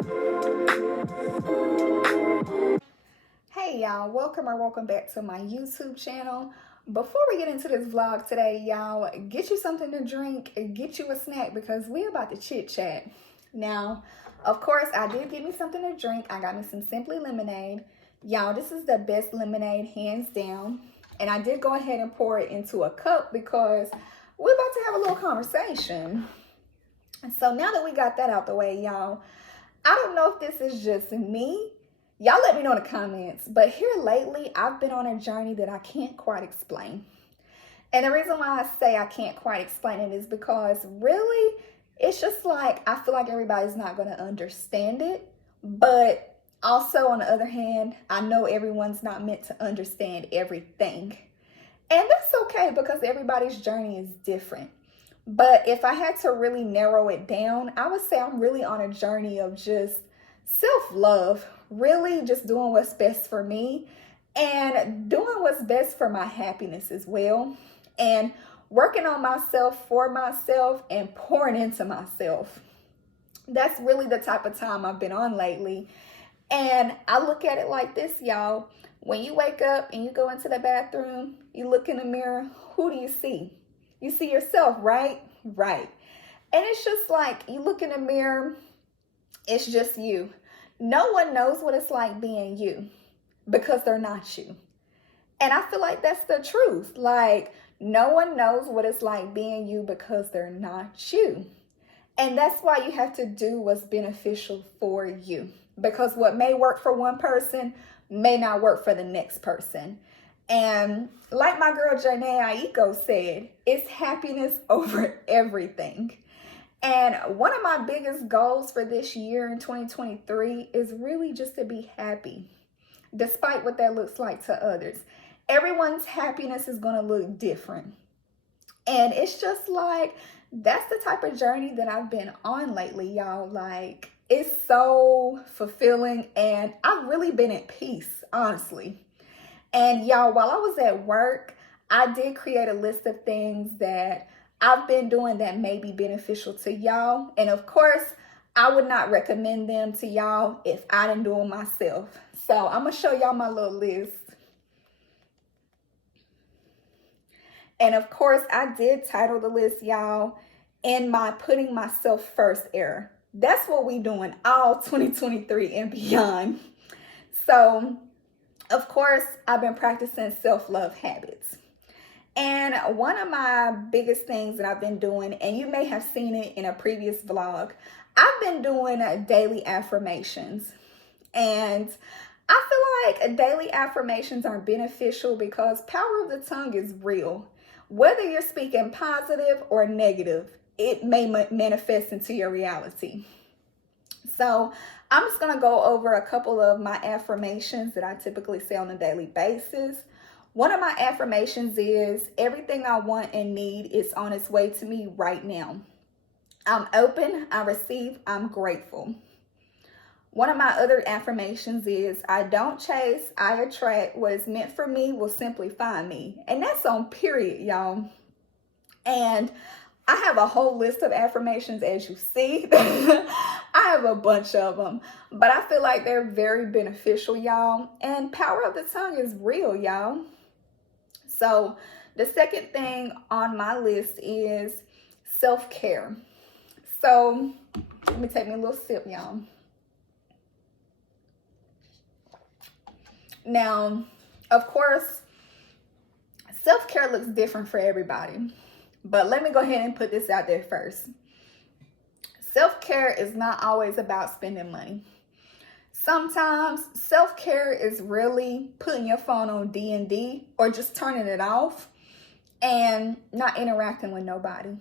Hey y'all, welcome back to my YouTube channel. Before we get into this vlog today, y'all, get you something to drink, get you a snack because we're about to chit chat. Now, of course, I did get me something to drink. I got me some Simply Lemonade. Y'all, this is the best lemonade hands down. And I did go ahead and pour it into a cup because we're about to have a little conversation. And so now that we got that out the way, y'all, I don't know if this is just me. Y'all let me know in the comments, but here lately, I've been on a journey that I can't quite explain. And the reason why I say I can't quite explain it is because really, it's just like, I feel like everybody's not going to understand it. But also on the other hand, I know everyone's not meant to understand everything. And that's okay because everybody's journey is different. But if I had to really narrow it down, I would say I'm really on a journey of just self-love, really just doing what's best for me and doing what's best for my happiness as well, and working on myself for myself and pouring into myself. That's really the type of time I've been on lately. And I look at it like this, y'all. When you wake up and you go into the bathroom, you look in the mirror, who do you see? You see yourself, right? Right. And it's just like you look in the mirror, it's just you. No one knows what it's like being you because they're not you. And I feel like that's the truth. Like, no one knows what it's like being you because they're not you. And that's why you have to do what's beneficial for you. Because what may work for one person may not work for the next person. And like my girl Janae Aiko said, it's happiness over everything. And one of my biggest goals for this year in 2023 is really just to be happy, despite what that looks like to others. Everyone's happiness is going to look different. And it's just like, that's the type of journey that I've been on lately, y'all. Like, it's so fulfilling and I've really been at peace, honestly. And y'all, while I was at work, I did create a list of things that I've been doing that may be beneficial to y'all. And of course, I would not recommend them to y'all if I didn't do them myself. So I'm going to show y'all my little list. And of course, I did title the list, y'all, in my putting myself first era. That's what we doing all 2023 and beyond. So, of course, I've been practicing self-love habits. And one of my biggest things that I've been doing, and you may have seen it in a previous vlog, I've been doing daily affirmations. And I feel like daily affirmations are beneficial because power of the tongue is real. Whether you're speaking positive or negative, it may manifest into your reality. So I'm just going to go over a couple of my affirmations that I typically say on a daily basis. One of my affirmations is, everything I want and need is on its way to me right now. I'm open, I receive, I'm grateful. One of my other affirmations is, I don't chase, I attract. What is meant for me will simply find me. And that's on period, y'all. And I have a whole list of affirmations, as you see. I have a bunch of them, but I feel like they're very beneficial, y'all. And power of the tongue is real, y'all. So the second thing on my list is self-care. So let me take me a little sip, y'all. Now, of course, self-care looks different for everybody. But let me go ahead and put this out there first. Self-care is not always about spending money. Sometimes self-care is really putting your phone on D&D or just turning it off and not interacting with nobody.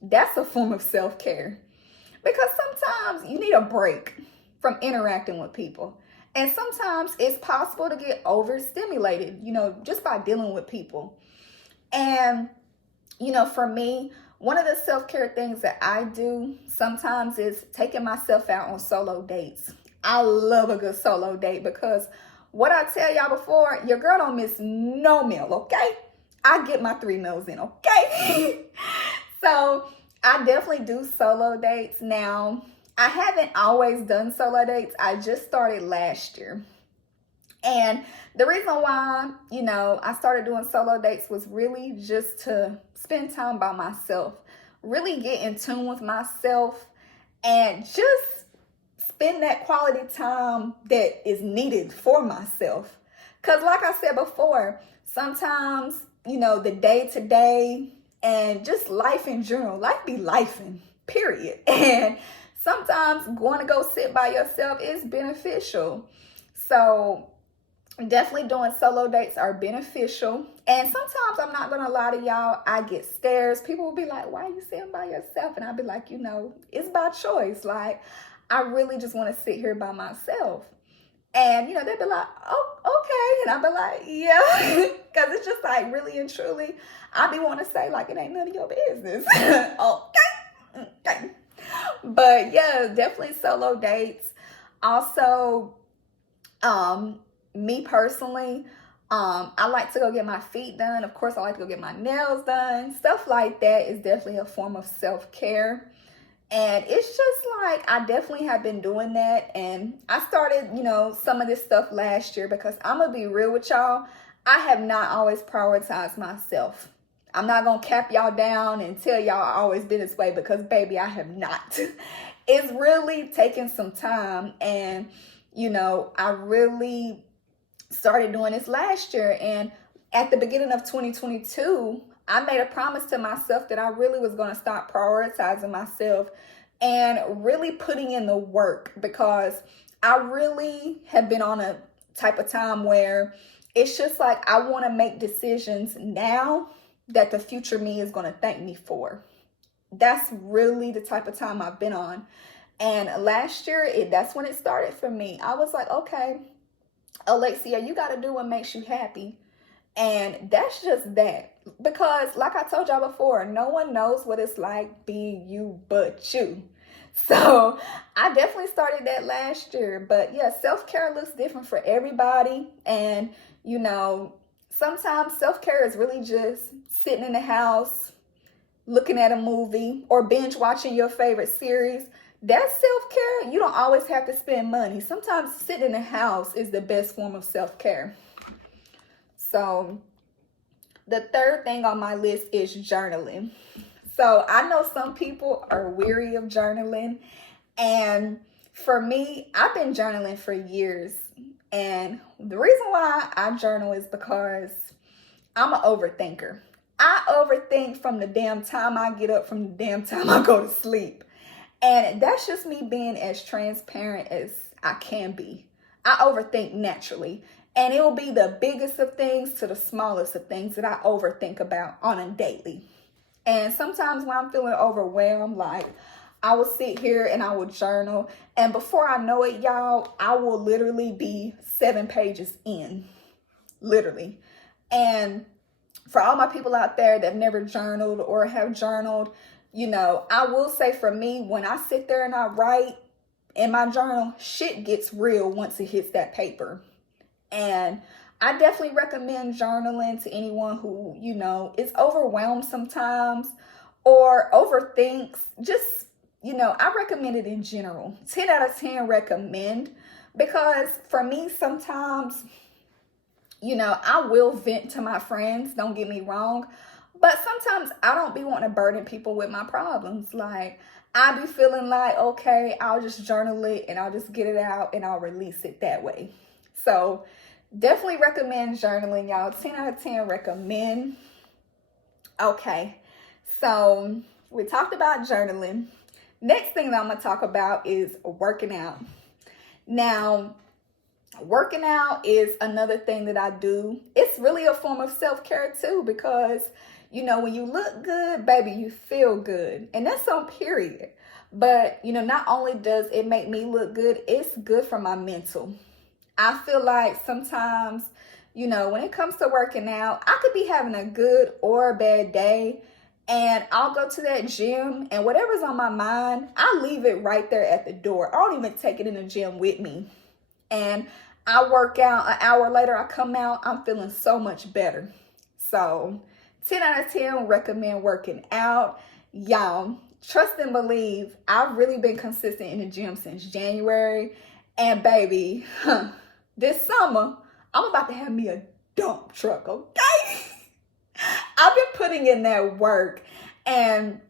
That's a form of self-care because sometimes you need a break from interacting with people. And sometimes it's possible to get overstimulated, just by dealing with people. And, for me, one of the self-care things that I do sometimes is taking myself out on solo dates. I love a good solo date because what I tell y'all before, your girl don't miss no meal, okay? I get my 3 meals in, okay? So I definitely do solo dates now. I haven't always done solo dates. I just started last year. And the reason why, I started doing solo dates was really just to spend time by myself, really get in tune with myself, and just spend that quality time that is needed for myself. Because like I said before, sometimes, the day to day and just life in general, life be lifing, period. And sometimes going to go sit by yourself is beneficial. So definitely doing solo dates are beneficial. And sometimes, I'm not gonna lie to y'all, I get stares. People will be like, why are you sitting by yourself? And I'll be like, it's by choice. Like, I really just want to sit here by myself. And they'll be like, oh, okay. And I'll be like, yeah. Because it's just like, really and truly, I be wanting to say, like, it ain't none of your business. Okay. But yeah, definitely solo dates. Also, me personally, I like to go get my feet done. Of course, I like to go get my nails done. Stuff like that is definitely a form of self-care. And it's just like, I definitely have been doing that. And I started, some of this stuff last year, because I'm going to be real with y'all. I have not always prioritized myself. I'm not going to cap y'all down and tell y'all I always been this way, because baby, I have not. It's really taken some time. And, I really started doing this last year. And at the beginning of 2022, I made a promise to myself that I really was going to stop prioritizing myself and really putting in the work, because I really have been on a type of time where it's just like, I want to make decisions now that the future me is going to thank me for. That's really the type of time I've been on. And last year, that's when it started for me. I was like, okay, Alexia, you got to do what makes you happy. And that's just that. Because like I told y'all before, no one knows what it's like being you but you. So I definitely started that last year. But yeah, self-care looks different for everybody. And, sometimes self-care is really just sitting in the house, looking at a movie, or binge watching your favorite series. That's self-care. You don't always have to spend money. Sometimes sitting in the house is the best form of self-care. So the third thing on my list is journaling. So I know some people are weary of journaling. And for me, I've been journaling for years. And the reason why I journal is because I'm an overthinker. I overthink from the damn time I get up, from the damn time I go to sleep. And that's just me being as transparent as I can be. I overthink naturally. And it will be the biggest of things to the smallest of things that I overthink about on a daily. And sometimes when I'm feeling overwhelmed, like, I will sit here and I will journal. And before I know it, y'all, I will literally be 7 pages in. Literally. And for all my people out there that have never journaled or have journaled, I will say, for me, when I sit there and I write in my journal, shit gets real once it hits that paper. And I definitely recommend journaling to anyone who, is overwhelmed sometimes or overthinks. Just, I recommend it in general. 10 out of 10 recommend, because for me, sometimes, I will vent to my friends, don't get me wrong. But sometimes I don't be wanting to burden people with my problems. Like, I be feeling like, okay, I'll just journal it and I'll just get it out and I'll release it that way. So definitely recommend journaling, y'all. 10 out of 10 recommend. Okay, so we talked about journaling. Next thing that I'm going to talk about is working out. Now, working out is another thing that I do. It's really a form of self-care too, because when you look good, baby, you feel good. And that's on period. But, not only does it make me look good, it's good for my mental. I feel like sometimes, when it comes to working out, I could be having a good or a bad day, and I'll go to that gym, and whatever's on my mind, I leave it right there at the door. I don't even take it in the gym with me. And I work out, an hour later, I come out, I'm feeling so much better. So 10 out of 10 recommend working out. Y'all, trust and believe, I've really been consistent in the gym since January. And baby, this summer, I'm about to have me a dump truck, okay? I've been putting in that work. And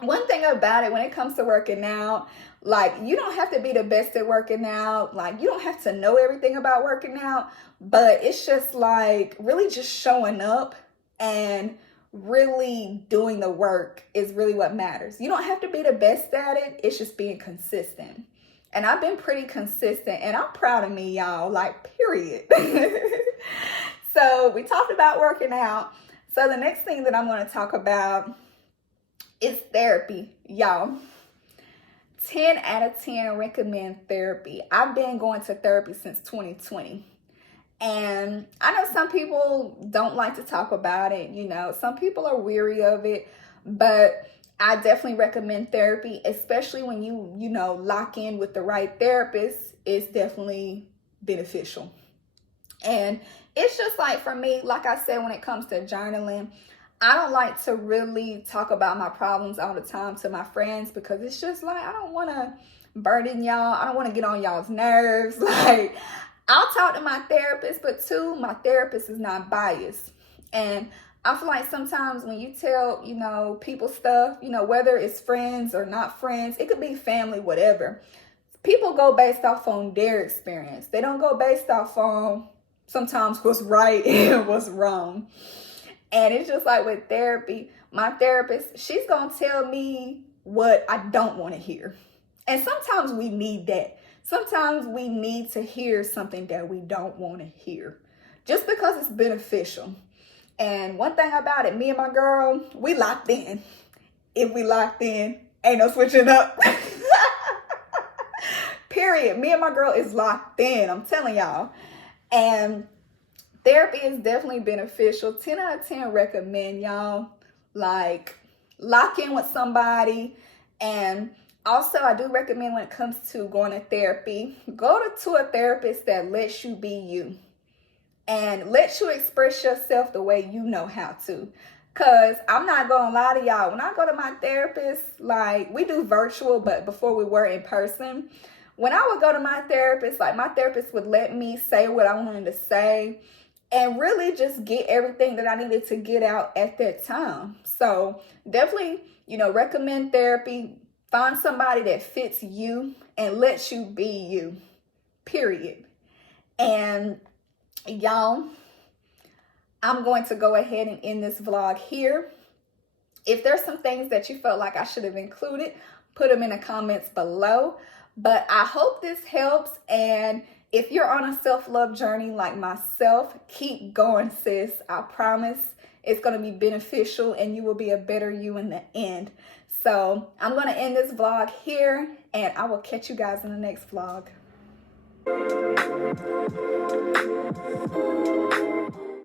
one thing about it, when it comes to working out, like, you don't have to be the best at working out. Like, you don't have to know everything about working out, but it's just like really just showing up and really doing the work is really what matters. You don't have to be the best at it. It's just being consistent. And I've been pretty consistent, and I'm proud of me, y'all, like, period. So we talked about working out. So the next thing that I'm going to talk about is therapy, y'all. 10 out of 10 recommend therapy. I've been going to therapy since 2020. And I know some people don't like to talk about it. You know, some people are weary of it, but I definitely recommend therapy, especially when you know, lock in with the right therapist. It's definitely beneficial. And it's just like, for me, like I said, when it comes to journaling, I don't like to really talk about my problems all the time to my friends, because it's just like, I don't want to burden y'all. I don't want to get on y'all's nerves. Like, I'll talk to my therapist, but too, my therapist is not biased. And I feel like sometimes when you tell, you know, people stuff, you know, whether it's friends or not friends, it could be family, whatever. People go based off on their experience. They don't go based off on sometimes what's right and what's wrong. And it's just like with therapy, my therapist, she's going to tell me what I don't want to hear. And sometimes we need that. Sometimes we need to hear something that we don't want to hear, just because it's beneficial. And one thing about it, me and my girl, we locked in. If we locked in, ain't no switching up. Period. Me and my girl is locked in, I'm telling y'all. And therapy is definitely beneficial. 10 out of 10 recommend, y'all. Like, lock in with somebody. And also, I do recommend, when it comes to going to therapy, go to a therapist that lets you be you and lets you express yourself the way you know how to. Because I'm not going to lie to y'all, when I go to my therapist, like, we do virtual, but before we were in person, when I would go to my therapist, like, my therapist would let me say what I wanted to say and really just get everything that I needed to get out at that time. So definitely, you know, recommend therapy. Find somebody that fits you and lets you be you, period. And y'all, I'm going to go ahead and end this vlog here. If there's some things that you felt like I should have included, put them in the comments below. But I hope this helps. And if you're on a self-love journey like myself, keep going, sis. I promise it's going to be beneficial and you will be a better you in the end. So I'm going to end this vlog here, and I will catch you guys in the next vlog.